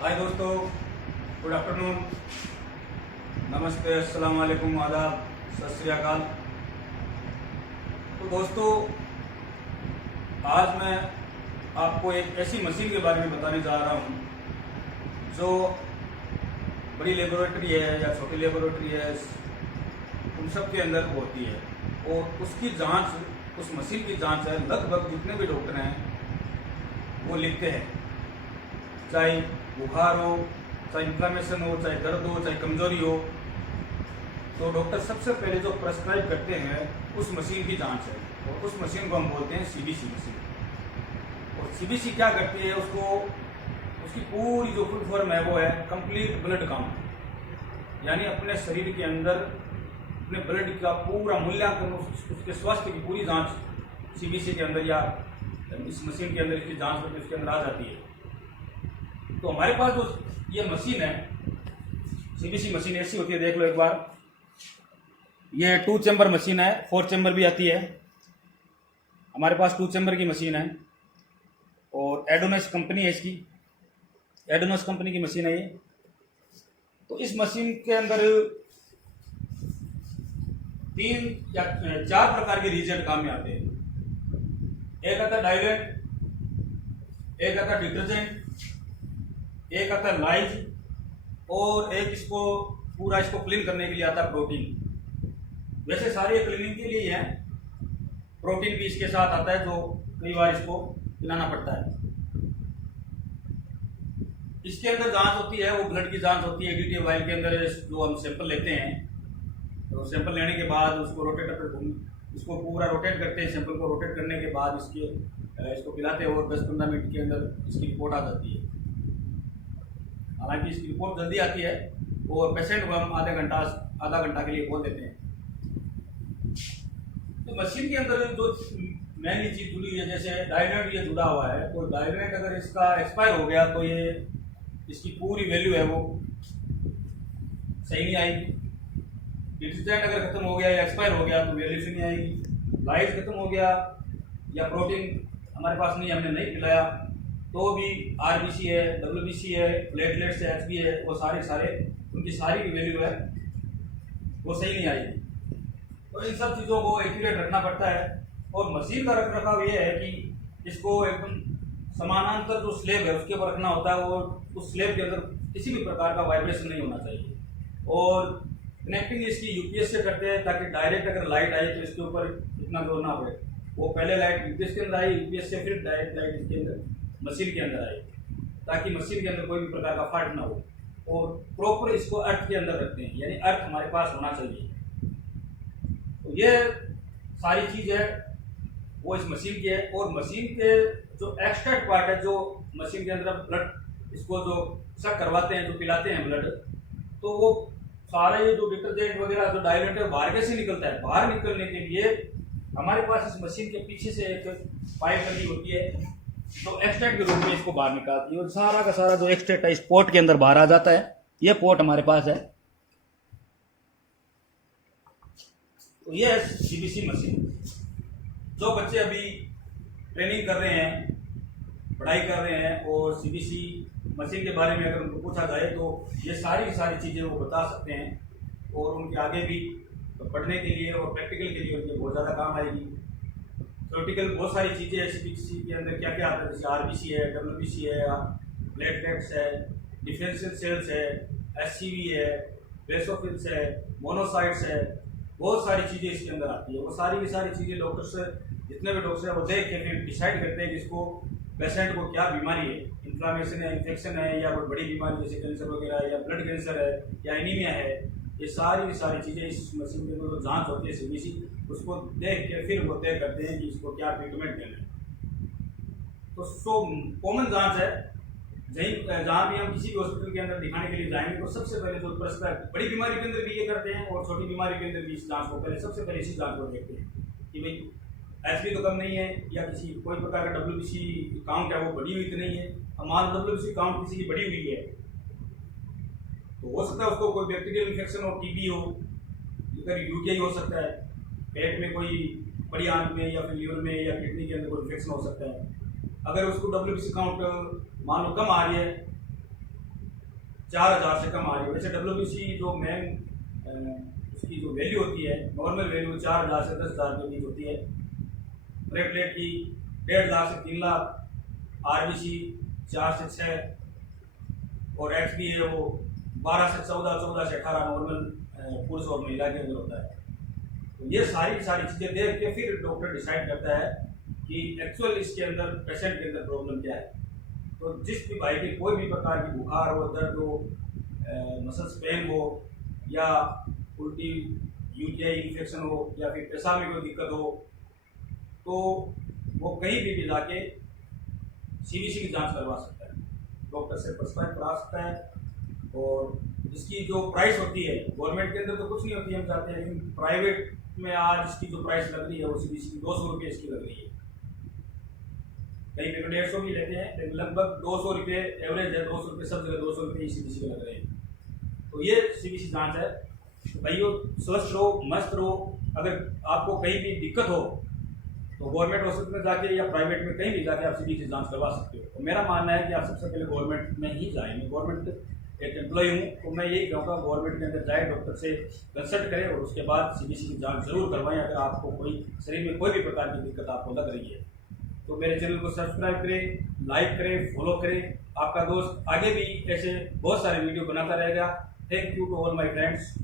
हाय दोस्तों, good afternoon, नमस्ते, अस्सलाम वालेकुम, आदाब, सत श्री अकाल। तो दोस्तों, आज मैं आपको एक ऐसी मशीन के बारे में बताने जा रहा हूँ जो बड़ी लेबोरेटरी है या छोटी लेबोरेटरी है, उन सब के अंदर होती है और उसकी जांच, उस मशीन की जांच है लगभग जितने भी डॉक्टर हैं वो लिखते हैं। चाहे बुखार हो, चाहे इन्फ्लामेशन हो, चाहे दर्द हो, चाहे कमजोरी हो, तो डॉक्टर सबसे पहले जो प्रेस्क्राइब करते हैं उस मशीन की जांच है और उस मशीन को हम बोलते हैं सीबीसी मशीन। और सीबीसी क्या करती है, उसको उसकी पूरी जो फुल फॉर्म है वो है कंप्लीट ब्लड काउंट, यानी अपने शरीर के अंदर अपने ब्लड का पूरा मूल्यांकन, उसके स्वास्थ्य की पूरी जांच सीबीसी के अंदर या इस मशीन के अंदर इसकी जांच करके उसके अंदर आ जाती है। तो हमारे पास जो ये मशीन है, सीबीसी मशीन ऐसी होती है, देख लो एक बार। ये 2 चैम्बर मशीन है, 4 चैम्बर भी आती है। हमारे पास 2 चैम्बर की मशीन है और एडोनस कंपनी है इसकी, एडोनस कंपनी की मशीन है ये। तो इस मशीन के अंदर 3 या 4 प्रकार के रिएजेंट काम में आते हैं। एक आता है डाइलेंट, एक आता है डिटर्जेंट, एक आता है लाइज और एक इसको पूरा इसको क्लीन करने के लिए आता है प्रोटीन। वैसे सारे क्लीनिंग के लिए ही हैं, प्रोटीन भी इसके साथ आता है जो कई बार इसको पिलाना पड़ता है। इसके अंदर जांच होती है, वो ब्लड की जांच होती है एडीटी वाइल के अंदर। जो हम सैंपल लेते हैं तो सैंपल लेने के बाद उसको रोटेटर पर इसको पूरा रोटेट करते हैं। सैंपल को रोटेट करने के बाद इसको पिलाते हैं और 10-15 मिनट के अंदर इसकी रिपोर्ट आ जाती है। हालांकि इसकी रिपोर्ट जल्दी आती है और पेशेंट को हम आधा घंटा के लिए बोल देते हैं। तो मशीन के अंदर जो मेन चीज जुड़ी है, जैसे डायनेट ये जुड़ा हुआ है, तो डायनेट अगर इसका एक्सपायर हो गया तो ये इसकी पूरी वैल्यू है वो सही नहीं आएगी। डिटर्जेंट अगर खत्म हो गया या एक्सपायर हो गया तो वैल्यू से नहीं आएगी। लाइट खत्म हो गया या प्रोटीन हमारे पास नहीं, हमने नहीं पिलाया, तो भी आरबीसी है, डब्ल्यूबीसी है, प्लेटलेट्स है, एचबी है, वो सारे उनकी सारी की वैल्यू है वो सही नहीं आएगी। तो इन सब चीज़ों को एक्यूरेट रखना पड़ता है। और मशीन का रख रखाव ये है कि इसको एकदम समानांतर जो स्लेब है उसके ऊपर रखना होता है और उस स्लेब के अंदर किसी भी प्रकार का वाइब्रेशन नहीं होना चाहिए। और कनेक्टिंग इसकी यूपीएस से करते हैं ताकि डायरेक्ट अगर लाइट आए तो इसके ऊपर इतना जोर ना पड़े। वो पहले लाइट यूपीएस के अंदर आई, यूपीएस से फिर डायरेक्ट लाइट इसके अंदर मशीन के अंदर आए, ताकि मशीन के अंदर कोई भी प्रकार का फॉल्ट ना हो। और प्रॉपर इसको अर्थ के अंदर रखते हैं, यानी अर्थ हमारे पास होना चाहिए। तो ये सारी चीज है वो इस मशीन की है। और मशीन के जो एक्सट्रैक्ट पार्ट है, जो मशीन के अंदर ब्लड इसको जो सक करवाते हैं, जो पिलाते हैं ब्लड, तो वो सारे ये जो डिटर्जेंट वगैरह जो डायलेंट है बाहर कैसे निकलता है। बाहर निकलने के लिए हमारे पास इस मशीन के पीछे से एक पाइप लगी होती है तो एक्सट्रैक्ट के रूप में इसको बाहर निकालती है और सारा का सारा जो एक्सट्रैक्ट है इस पोर्ट के अंदर बाहर आ जाता है। ये पोर्ट हमारे पास है। तो ये है सीबीसी मशीन। जो बच्चे अभी ट्रेनिंग कर रहे हैं, पढ़ाई कर रहे हैं और सीबीसी मशीन के बारे में अगर उनको पूछा जाए तो ये सारी चीज़ें वो बता सकते हैं और उनके आगे भी पढ़ने के लिए और प्रैक्टिकल के लिए उनके बहुत ज़्यादा काम आएगी। थ्योरेटिकल बहुत सारी चीज़ें हैं सीबीसी के अंदर, क्या क्या आता है, जैसे आरबीसी है, डब्ल्यूबीसी है, प्लेटलेट्स है, डिफरेंशियल सेल्स है, एससीवी है, बेसोफिल्स है, मोनोसाइट्स है, बहुत सारी चीज़ें इसके अंदर आती है। वो सारी की सारी चीज़ें डॉक्टर्स, जितने भी डॉक्टर हैं वो देख के फिर डिसाइड करते हैं कि इसको पेशेंट को क्या बीमारी है, इन्फ्लामेशन है, इन्फेक्शन है, या कोई बड़ी बीमारी जैसे कैंसर वगैरह या ब्लड कैंसर है या एनीमिया है। ये सारी की सारी चीज़ें इस मशीन के जो जाँच होती है सीबीसी, उसको देख के फिर वो तय करते हैं कि इसको क्या ट्रीटमेंट देना है। तो कॉमन जांच है, जहाँ भी हम किसी भी हॉस्पिटल के अंदर दिखाने के लिए जाएंगे तो सबसे पहले जो प्रेस्क्राइब, बड़ी बीमारी के अंदर भी ये करते हैं और छोटी बीमारी के अंदर भी इस जांच को सबसे पहले इसी जांच को देखते हैं कि भाई एचबी तो कम नहीं है या किसी कोई प्रकार का डब्ल्यूबीसी काउंट है वो बढ़ी हुई तो नहीं है। हमारा डब्ल्यूबीसी काउंट किसी की बढ़ी हुई है तो हो सकता है उसको कोई बैक्टीरियल इन्फेक्शन हो, टीबी हो, इधर यूटीआई हो सकता है, पेट में कोई बड़ी आंत में या फिर लीवर में या किडनी के अंदर कोई इन्फेक्शन हो सकता है। अगर उसको डब्ल्यूबीसी काउंट मान लो कम आ रही है 4000 से कम आ रही है। वैसे WBC जो मेन उसकी जो वैल्यू होती है, नॉर्मल वैल्यू 4000 से 10,000 के बीच होती है। प्लेटलेट की 1.5 लाख से 3 लाख, RBC 4 से 6 और XB है वो 12 से 14, 14 से 18 नॉर्मल पुरुष और महिला के अंदर होता है। तो ये सारी चीज़ें देख के फिर डॉक्टर डिसाइड करता है कि एक्चुअल इसके अंदर पेशेंट के अंदर प्रॉब्लम क्या है। तो जिस भी भाई की कोई भी प्रकार की बुखार हो, दर्द हो, मसल्स पेन हो या उल्टी UTI इन्फेक्शन हो या फिर पेशाब में कोई दिक्कत हो, तो वो कहीं भी जाके CBC की जांच करवा सकता है, डॉक्टर से प्रिस्क्राइब करा सकता है। और इसकी जो प्राइस होती है गवर्नमेंट के अंदर तो कुछ नहीं होती, हम चाहते हैं, लेकिन प्राइवेट में आज इसकी जो प्राइस लग रही है वो CBC की 200 रुपये इसकी लग रही है। कहीं पे 150 भी लेते हैं, लेकिन लगभग 200 रुपये एवरेज है। 200 रुपये सब जगह 200 रुपये CBC के लग रहे हैं। तो ये CBC जांच है। तो भाइयों स्वस्थ रहो, मस्त रहो। अगर आपको कहीं भी दिक्कत हो तो गवर्नमेंट हॉस्पिटल में जाके या प्राइवेट में कहीं भी जाके आप CBC जांच करवा सकते हो। तो मेरा मानना है कि आप सबसे पहले गवर्नमेंट में ही जाएँ। मैं गवर्नमेंट एक एम्प्लॉय हूँ, तो मैं यही कहूँगा गवर्नमेंट के अंदर जाए, डॉक्टर से कंसल्ट करें और उसके बाद CBC की जांच जरूर करवाएं अगर आपको कोई शरीर में कोई भी प्रकार की दिक्कत आपको लग रही है। तो मेरे चैनल को सब्सक्राइब करें, लाइक करें, फॉलो करें। आपका दोस्त आगे भी ऐसे बहुत सारे वीडियो बनाता रहेगा। Thank you to all my friends.